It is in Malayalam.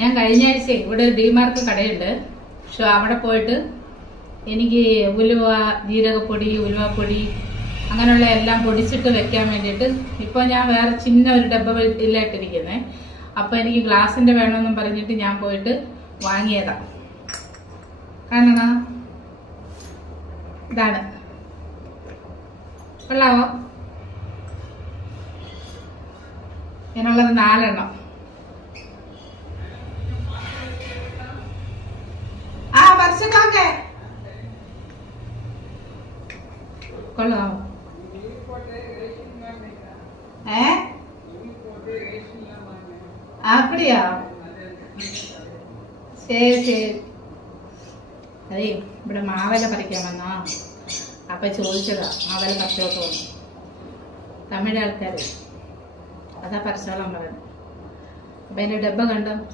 ഞാൻ കഴിഞ്ഞ ആഴ്ച ഇവിടെ ഡിമാർക്ക് കടയുണ്ട്. പക്ഷെ അവിടെ പോയിട്ട് എനിക്ക് ഉലുവ, ജീരകപ്പൊടി, ഉലുവപ്പൊടി അങ്ങനെയുള്ള എല്ലാം പൊടിച്ചിട്ട് വെക്കാൻ വേണ്ടിയിട്ട് ഇപ്പോൾ ഞാൻ വേറെ ചിന്ന ഒരു ഡബ്ബ ഇല്ലായിട്ടിരിക്കുന്നത്. അപ്പോൾ എനിക്ക് ഗ്ലാസിൻ്റെ വേണമെന്നും പറഞ്ഞിട്ട് ഞാൻ പോയിട്ട് വാങ്ങിയതാ. കാണണോ? ഇതാണ്. കൊള്ളാവോ? ഇതിനുള്ളത് 4 എണ്ണം. പറിച്ചോക്കെ കൊള്ളാവോ? அப்படியா? ശരി ശരി. അതേ ഇവിടെ മാവല പറിക്കാൻ വന്നാ. അപ്പൊ ചോദിച്ചതാ മാവല പറിച്ചോട്ട് വന്നു. തമിഴ് ആൾക്കാര് അതാ പറിച്ചോളാൻ പറയുന്നത്. അപ്പൊ എന്റെ ഡബ്ബ കണ്ടോ?